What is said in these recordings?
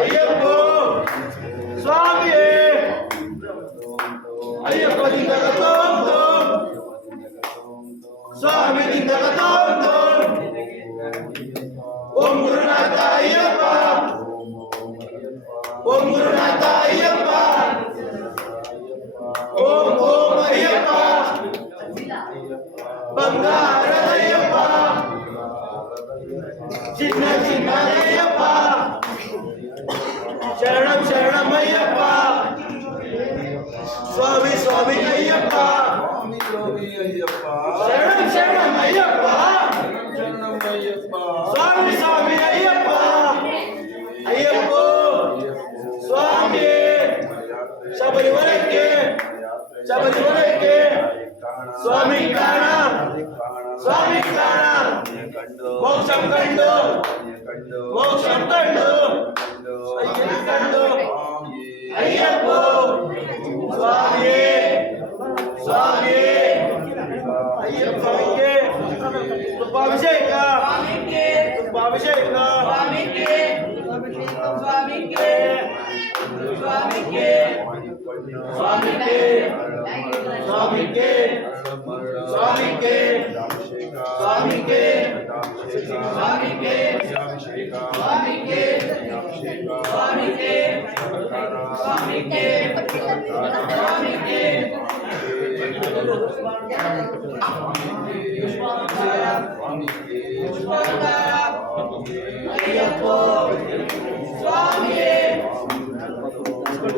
ஐயப்போ சுவாமியே ஐயப்பதி தகத்தோ ఓం గురునాథ అయ్యప్ప ఓం ఓం అయ్యప్ప బంగారద అయ్యప్ప చిన్న చిన్న అయ్యప్ప శరణం శరణం అయ్యప్ప స్వామి స్వామి అయ్యప్ప శరణం శరణం అయ్యప్ప స్వామి ಶಬರಿಮಲಕ್ಕೆ ಶಬರಿಮಲಕ್ಕೆ ಸ್ವಾಮಿ ಕಾಣ ಸ್ವಾಮಿ ಕಾಣ ಮೋಕ್ಷಂ ಕಂಡು ಮೋಕ್ಷಂ ಕಂಡು ಅಯ್ಯನ ಕಂಡು ಅಯ್ಯಪ್ಪ ಸ್ವಾಮಿಯೇ ಸ್ವಾಮಿಯೇ ಅಯ್ಯಪ್ಪನಿಗೆ ತುಪ್ಪಾಭಿಷೇಕ ತುಪ್ಪಾಭಿಷೇಕ स्वामी के स्वामी के स्वामी के स्वामी के स्वामी के स्वामी के स्वामी के स्वामी के स्वामी के स्वामी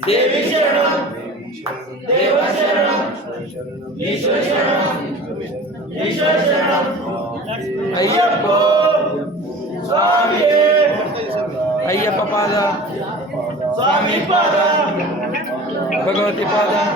தேவி சரணம் தேவ சரணம் ஈஸ்வர சரணம் ஈஸ்வர சரணம் ஐயப்போ சுவாமியே. ஐயப்ப பாதா. சுவாமி பாதா. பகவதி பாதா.